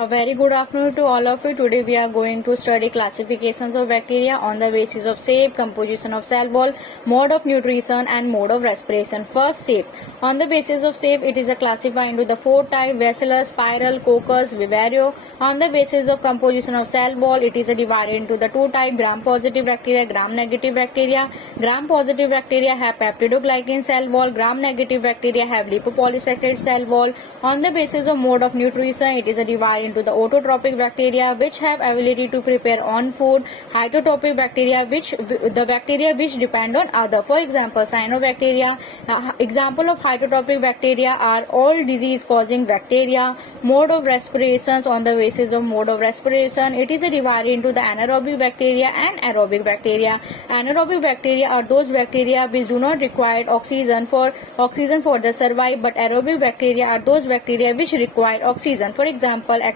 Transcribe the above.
A very good afternoon to all of you. Today we are going to study classifications of bacteria on the basis of shape, composition of cell wall, mode of nutrition and mode of respiration. First, shape. On the basis of shape, it is classified into the four types: bacillus, spiral, coccus, vibrio. On the basis of composition of cell wall, it is divided into the two types: gram-positive bacteria, gram-negative bacteria. Gram-positive bacteria have peptidoglycan cell wall. Gram-negative bacteria have lipopolysaccharide cell wall. On the basis of mode of nutrition, it is divided into the autotrophic bacteria, which have ability to prepare own food; heterotrophic bacteria, the bacteria which depend on other. For example, cyanobacteria. Example of heterotrophic bacteria are all disease-causing bacteria. Mode of respirations. On the basis of mode of respiration, it is divided into the anaerobic bacteria and aerobic bacteria. Anaerobic bacteria are those bacteria which do not require oxygen for the survive, but aerobic bacteria are those bacteria which require oxygen. For example,